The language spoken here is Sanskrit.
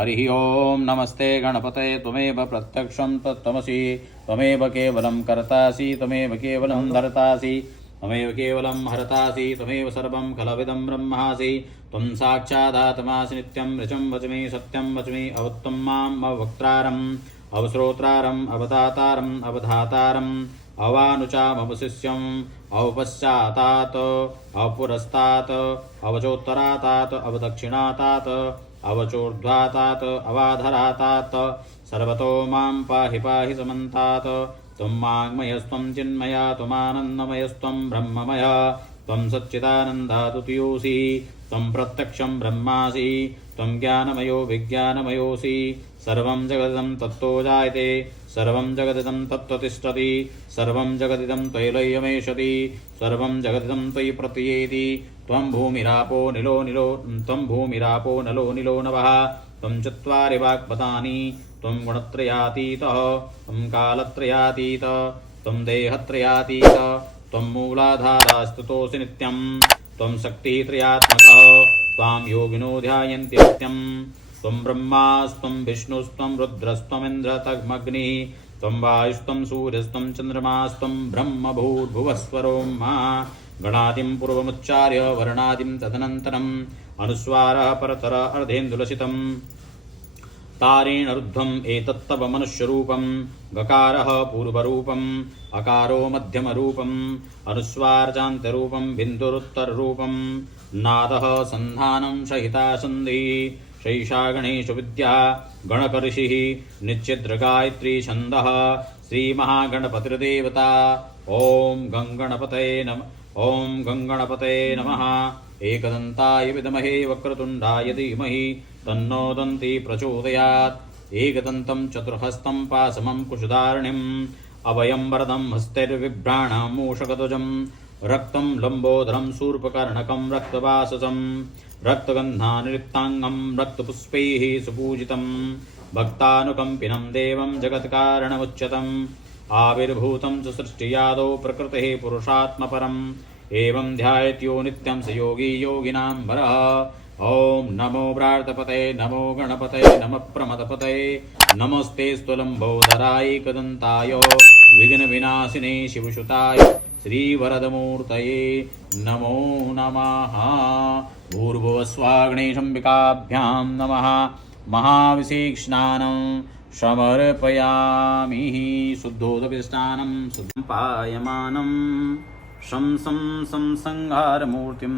हरि ओम नमस्ते गणपते त्वमेव प्रत्यक्षं तत्त्वमसि त्वमेव केवलं कर्तासि त्वमेव केवलं धर्तासि त्वमेव केवलं हरतासि त्वमेव सर्वं खलविदं ब्रह्मासि त्वं साक्षादात्मासि नित्यं ऋचं वच्मि सत्यं वच्मि अवत्तं माम् अवक्त्रारम् अवश्रोत्रारम् अवदातारम् अवधातारम् अवानुचामवशिष्यम् अवपश्चातात् अपुरस्तात् अवचोत्तरातात् अवदक्षिणातात् अवचोर्ध्वातात् अवाधरातात् सर्वतो मां पाहि पाहि समन्तात् त्वं वाङ्मयस्त्वं चिन्मया त्वमानन्दमयस्त्वं ब्रह्ममय त्वं सच्चिदानन्दातुतियोऽसि त्वं प्रत्यक्षं ब्रह्मासि त्वं ज्ञानमयो विज्ञानमयोऽसि सर्वं जगदिदं तत्तो जायते सर्वं जगदिदं तत्त्वतिष्ठति सर्वं जगदिदं त्वयैलयमेषति सर्वं जगदिदं त्वयि प्रतीयेति त्वं भूमिरापो नलो निलो नभः त्वं चत्वारि वाक्पदानि त्वं गुणत्रयातीतः त्वं कालत्रयातीतः त्वं देहत्रयातीतः त्वं मूलाधारास्तुतोऽसि नित्यं त्वं शक्तित्रयात्मकः त्वां योगिनो ध्यायन्ति नित्यं त्वं ब्रह्मास्त्वं विष्णुस्त्वं रुद्रस्त्वमिन्द्रस्तमग्निः त्वं वायुस्त्वं सूर्यस्त्वं चन्द्रमास्त्वं ब्रह्म भूर्भुवस्वरो मा गणादिं पूर्वमुच्चार्य वर्णादिं तदनन्तरम् अनुस्वारः परतर अर्धेन्दुलसितं तारेणरुद्धम् एतत्तव मनुष्यरूपं गकारः पूर्वरूपम् अकारो मध्यमरूपम् अनुस्वारचान्त्यरूपं बिन्दुरुत्तररूपं नादः सन्धानं सहिता सन्धिः शैषा गणेशविद्या गणकऋषिः निश्चिद्रगायत्री छन्दः श्रीमहागणपतिर्देवता ॐ गङ्गणपतये नमः एकदन्ताय विद्महे वक्रतुण्डाय धीमहि तन्नो दन्ती प्रचोदयात् एकदन्तं चतुर्हस्तं पाशमं कुशधारिणीम् अभयं वरदं हस्तैर्बिभ्राणं मूषकध्वजं रक्तं लम्बोदरं शूर्पकर्णकं रक्तवाससं रक्तगन्धानिलिप्ताङ्गं रक्तपुष्पैः सुपूजितं भक्तानुकम्पिनं देवं जगत्कारणमुच्यतम् आविर्भूतं च सृष्टियादौ प्रकृतेः पुरुषात्मपरम् एवं ध्यायत्यो नित्यं स योगी योगिनां वरः ॐ नमो प्रार्तपतये नमो गणपतये नमः प्रमदपतये नमस्ते स्तुलम्बोदराय एकदन्ताय विघ्नविनाशिने शिवसुताय श्रीवरदमूर्तये नमो नमः भूर्भुवस्वाग्नेशम्बिकाभ्यां नमः महाविशेषस्नानं समर्पयामि शुद्धोदकस्नानं शुद्धं पायमानं शं संहारमूर्तिं